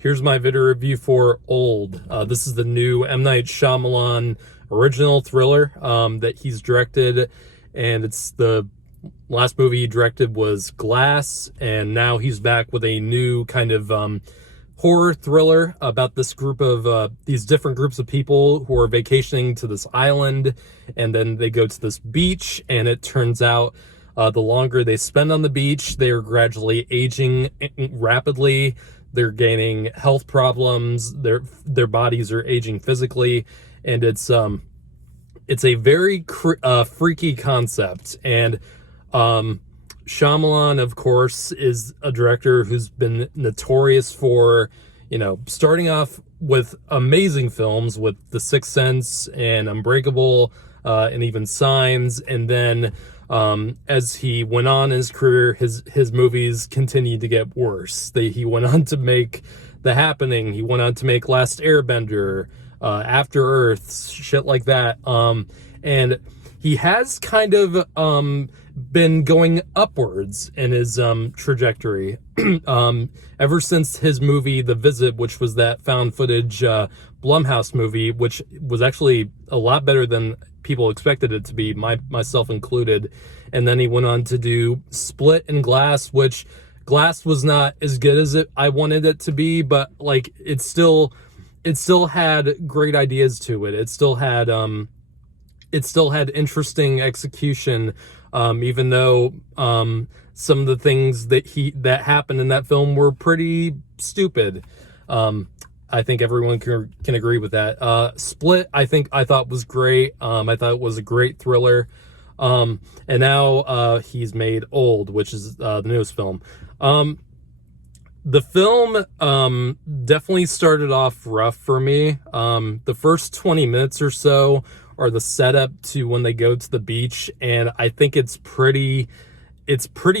Here's my video review for Old. This is the new M. Night Shyamalan original thriller that he's directed, and it's the last movie he directed was Glass, and now he's back with a new kind of horror thriller about this group of these different groups of people who are vacationing to this island, and then they go to this beach, and it turns out the longer they spend on the beach, they are gradually aging rapidly. They're gaining health problems. Their bodies are aging physically, and it's a very freaky concept. And Shyamalan, of course, is a director who's been notorious for, starting off with amazing films with The Sixth Sense and Unbreakable, and even Signs, and then as he went on in his career, his movies continued to get worse. He went on to make The Happening. He went on to make Last Airbender, After Earth, shit like that. And he has kind of been going upwards in his trajectory ever since his movie The Visit, which was that found footage Blumhouse movie, which was actually a lot better than people expected it to be, myself included. And then he went on to do Split and Glass, which Glass was not as good as I wanted it to be, but like it still had great ideas to it. It still had interesting execution, even though some of the things that happened in that film were pretty stupid. I think everyone can agree with that. Split, I thought was great. I thought it was a great thriller. And now he's made Old, which is the newest film. The film definitely started off rough for me. The first 20 minutes or so are the setup to when they go to the beach, and I think it's pretty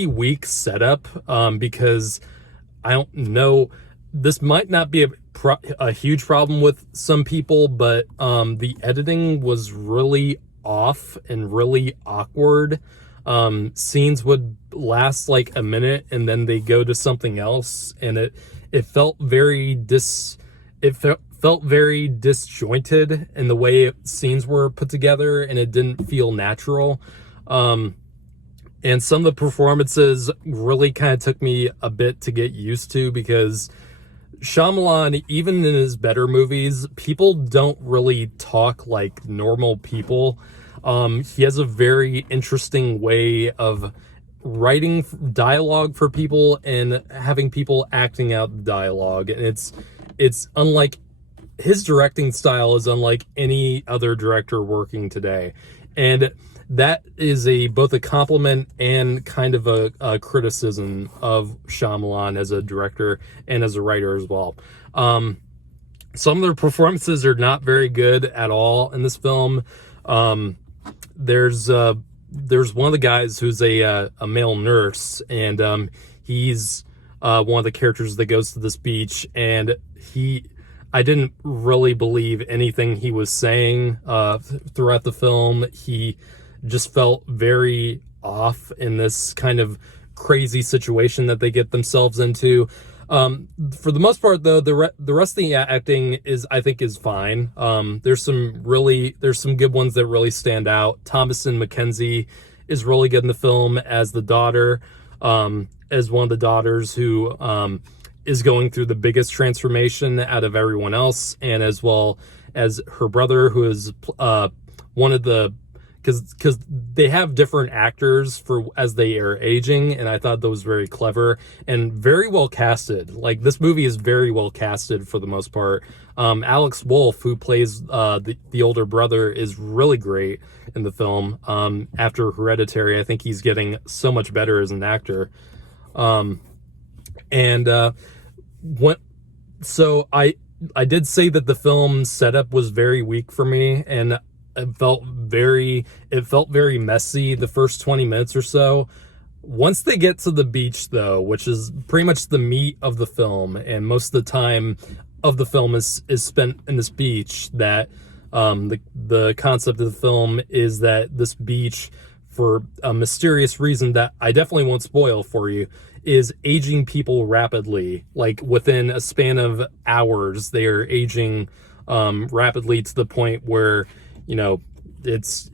weak setup, because I don't know, this might not be a huge problem with some people, but the editing was really off and really awkward. Scenes would last like a minute and then they go to something else, and it felt very disjointed in the way scenes were put together, and it didn't feel natural. And some of the performances really kind of took me a bit to get used to, because Shyamalan, even in his better movies, people don't really talk like normal people. He has a very interesting way of writing dialogue for people and having people acting out the dialogue, and it's unlike, his directing style is unlike any other director working today, and that is both a compliment and kind of a criticism of Shyamalan as a director and as a writer as well. Some of their performances are not very good at all in this film. There's one of the guys who's a male nurse, and he's one of the characters that goes to this beach, and I didn't really believe anything he was saying throughout the film. He just felt very off in this kind of crazy situation that they get themselves into. For the most part, though, the rest of the acting I think is fine. There's some good ones that really stand out. Thomasin McKenzie is really good in the film as the daughter, as one of the daughters who is going through the biggest transformation out of everyone else, and as well as her brother, who is one of the, because they have different actors as they are aging, and I thought that was very clever and very well casted. Like, this movie is very well casted for the most part. Alex Wolff, who plays the older brother, is really great in the film. After Hereditary, I think he's getting so much better as an actor. So I did say that the film setup was very weak for me, and it felt very messy the first 20 minutes or so. Once they get to the beach, though, which is pretty much the meat of the film, and most of the time of the film is spent in this beach, that the concept of the film is that this beach, for a mysterious reason that I definitely won't spoil for you, is aging people rapidly. Like within a span of hours, they are aging rapidly to the point where, you know, it's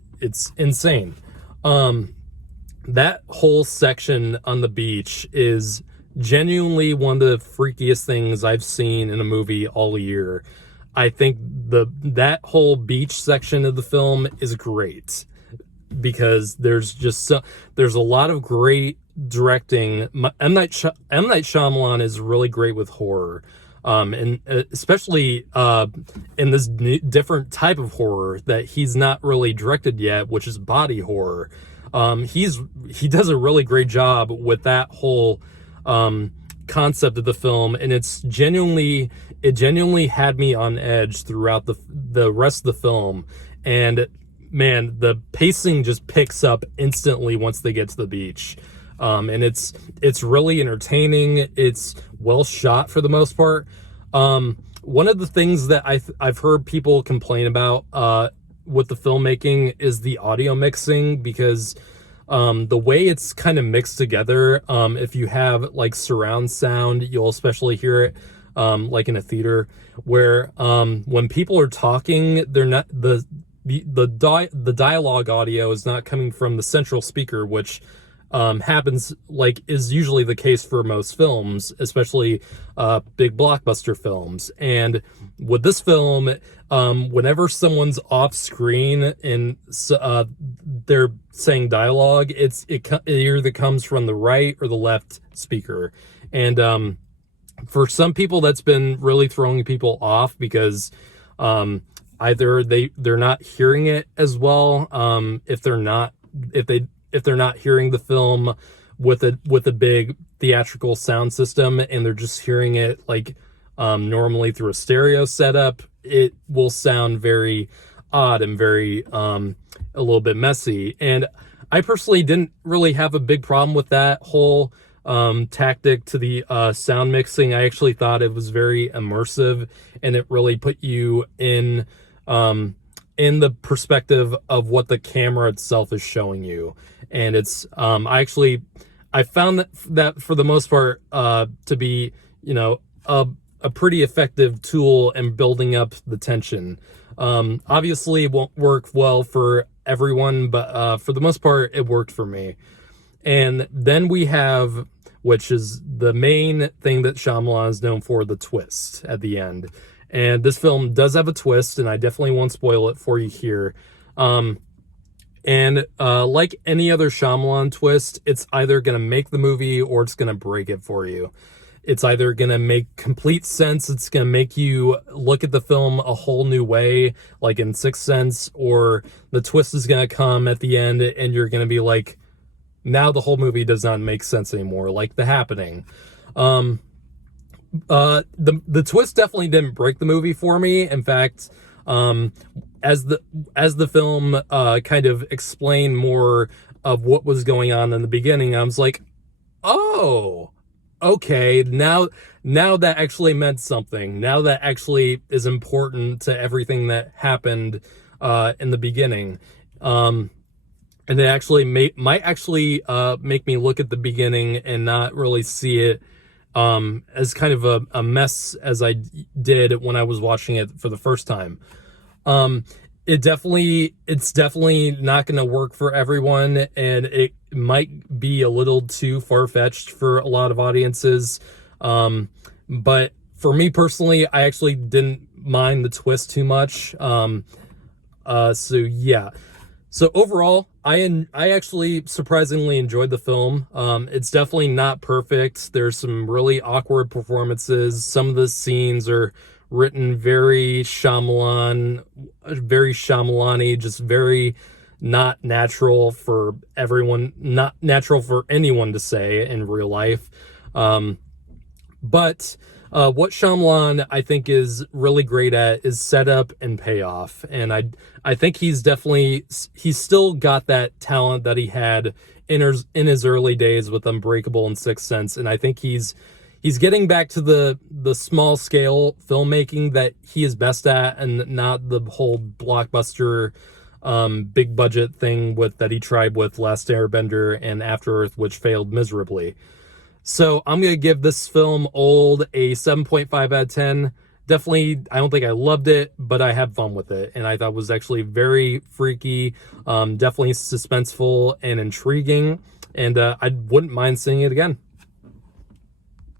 insane. That whole section on the beach is genuinely one of the freakiest things I've seen in a movie all year. I think that whole beach section of the film is great because there's a lot of great directing. M. Night Shyamalan is really great with horror, and especially in this different type of horror that he's not really directed yet, which is body horror. He does a really great job with that whole concept of the film, and it genuinely had me on edge throughout the rest of the film. And man, the pacing just picks up instantly once they get to the beach. And it's really entertaining. It's well shot for the most part. One of the things that I've heard people complain about with the filmmaking is the audio mixing, because the way it's kind of mixed together, if you have like surround sound, you'll especially hear it like in a theater, where when people are talking, they're not the dialogue audio is not coming from the central speaker, which happens, like, is usually the case for most films, especially big blockbuster films. And with this film, whenever someone's off screen and they're saying dialogue, it either comes from the right or the left speaker. And for some people, that's been really throwing people off, because either they're not hearing it as well, if they're not hearing the film with a big theatrical sound system, and they're just hearing it like normally through a stereo setup, it will sound very odd and very a little bit messy. And I personally didn't really have a big problem with that whole tactic to the sound mixing. I actually thought it was very immersive, and it really put you in the perspective of what the camera itself is showing you. And it's I found that for the most part to be, you know, a pretty effective tool in building up the tension. Obviously it won't work well for everyone, but for the most part it worked for me. And then we have, which is the main thing that Shyamalan is known for, the twist at the end. And this film does have a twist, and I definitely won't spoil it for you here. And like any other Shyamalan twist, it's either going to make the movie or it's going to break it for you. It's either going to make complete sense, it's going to make you look at the film a whole new way, like in Sixth Sense, or the twist is going to come at the end and you're going to be like, now the whole movie does not make sense anymore, like The Happening. The twist definitely didn't break the movie for me. In fact, as the film kind of explained more of what was going on in the beginning, I was like, oh, okay, now that actually meant something. Now that actually is important to everything that happened in the beginning. And it actually might actually make me look at the beginning and not really see it as kind of a mess as I did when I was watching it for the first time. It's definitely not going to work for everyone, and it might be a little too far-fetched for a lot of audiences. But for me personally, I actually didn't mind the twist too much. So yeah. So overall, I actually surprisingly enjoyed the film. It's definitely not perfect. There's some really awkward performances. Some of the scenes are written very Shyamalan-y, just very not natural for everyone, not natural for anyone to say in real life. But what Shyamalan, I think, is really great at is setup and payoff. And I think he's still got that talent that he had in his early days with Unbreakable and Sixth Sense. And I think he's getting back to the small scale filmmaking that he is best at, and not the whole blockbuster big budget thing that he tried with Last Airbender and After Earth, which failed miserably. So I'm going to give this film Old a 7.5 out of 10. Definitely, I don't think I loved it, but I had fun with it. And I thought it was actually very freaky, definitely suspenseful and intriguing. And I wouldn't mind seeing it again.